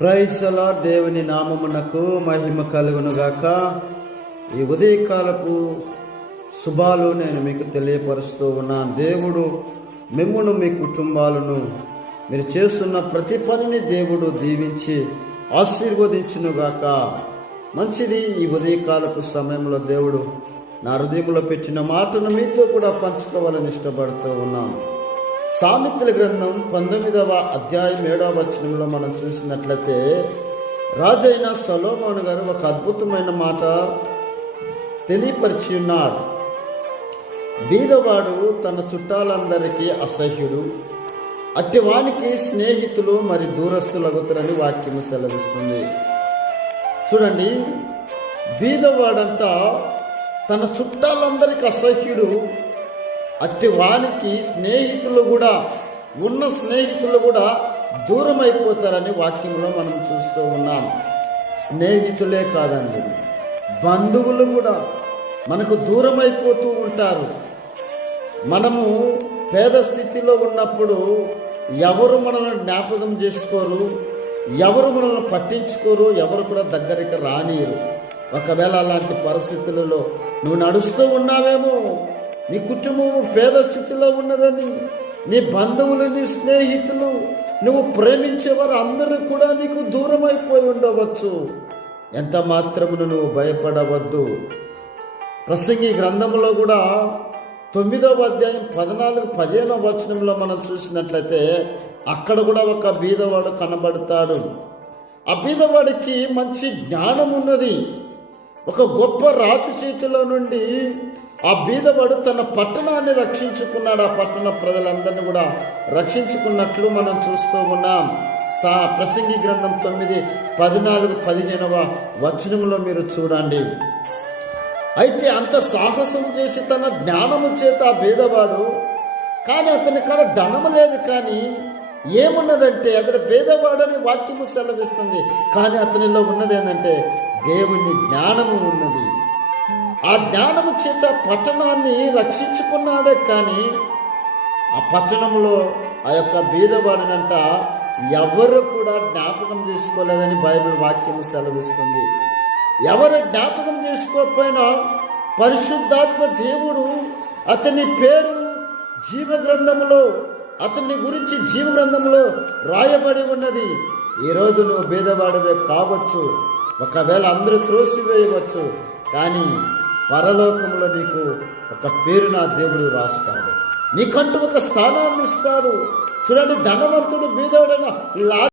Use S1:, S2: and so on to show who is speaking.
S1: ప్రైసల దేవుని నామమునకు మహిమ కలుగునుగాక. ఈ ఉదయకాలపు శుభాలు నేను మీకు తెలియపరుస్తూ ఉన్నాను. దేవుడు మిమ్మును మీ కుటుంబాలను మీరు చేస్తున్న ప్రతి పనిని దేవుడు దీవించి ఆశీర్వదించునుగాక. మంచిది ఈ ఉదయకాలపు సమయంలో దేవుడు నా హృదయంలో పెట్టిన మాటను మీతో కూడా పంచుకోవాలని ఇష్టపడుతూ ఉన్నాను. సామెతల గ్రంథం పంతొమ్మిదవ అధ్యాయం ఏడవ వచనంలో మనం చూసినట్లయితే రాజైన సలోమాన్ గారు ఒక అద్భుతమైన మాట తెలియపరిచి ఉన్నాడు బీదవాడు తన చుట్టాలందరికీ అసహ్యుడు అట్టివానికి స్నేహితులు మరి దూరస్తులగుతారని వాక్యము సెలవిస్తుంది. చూడండి బీదవాడంతా తన చుట్టాలందరికీ అసహ్యుడు అట్టి వానికి స్నేహితులు కూడా ఉన్న స్నేహితులు కూడా దూరం అయిపోతారని వాక్యంలో మనం చూస్తూ ఉన్నాం. స్నేహితులే కాదండి. బంధువులు కూడా మనకు దూరం అయిపోతూ ఉంటారు. మనము పేద స్థితిలో ఉన్నప్పుడు ఎవరు మనల్ని జ్ఞాపకం చేసుకోరు ఎవరు మనల్ని పట్టించుకోరు ఎవరు కూడా దగ్గరికి రానియరు. ఒకవేళ అలాంటి పరిస్థితులలో నువ్వు నడుస్తూ ఉన్నావేమో నీ కుటుంబం పేద స్థితిలో ఉన్నదని నీ బంధువులు నీ స్నేహితులు నువ్వు ప్రేమించేవారు అందరూ కూడా నీకు దూరం అయిపోయి ఉండవచ్చు. ఎంత మాత్రమును నువ్వు భయపడవద్దు. ప్రసంగి గ్రంథంలో కూడా తొమ్మిదవ అధ్యాయం పద్నాలుగు పదిహేనవ వచనంలో మనం చూసినట్లయితే అక్కడ కూడా ఒక బీదవాడు కనబడతాడు. ఆ బీదవాడికి మంచి జ్ఞానం ఉన్నది ఒక గొప్ప రాజు చేతిలో నుండి ఆ బీదవాడు తన పట్టణాన్ని రక్షించుకున్నాడు. ఆ పట్టణ ప్రజలందరినీ కూడా రక్షించుకున్నట్లు మనం చూస్తూ ఉన్నాం. సా ప్రసంగి గ్రంథం తొమ్మిది పద్నాలుగు పదిహేనవ వచనంలో మీరు చూడండి. అయితే అంత సాహసం చేసి తన జ్ఞానము చేత ఆ బీదవాడు కానీ అతని కాడ ధనము లేదు కానీ ఏమున్నదంటే అతని భేదవాడని వాక్యము సెలవిస్తుంది. కానీ అతనిలో ఉన్నది ఏంటంటే దేవుని జ్ఞానము ఉన్నది. ఆ జ్ఞానము చేత పట్టణాన్ని రక్షించుకున్నాడే కానీ ఆ పట్టణంలో ఆ యొక్క బీదవాడినంట ఎవరు కూడా జ్ఞాపకం చేసుకోలేదని బైబిల్ వాక్యము సెలవిస్తుంది. ఎవరు జ్ఞాపకం చేసుకోకపోయినా పరిశుద్ధాత్మ దేవుడు అతని పేరు జీవ అతన్ని గురించి జీవగ్రంథంలో రాయబడి ఉన్నది. ఈరోజు నువ్వు భేదవాడివే కావచ్చు ఒకవేళ అందరూ త్రోసివేయవచ్చు కానీ పరలోకంలో నీకు ఒక పేరు నా దేవుడు రాస్తాడు. నీకంటూ ఒక స్థానాన్ని ఇస్తాడు. చూడండి ధనవంతుడు బీదవాడైన లా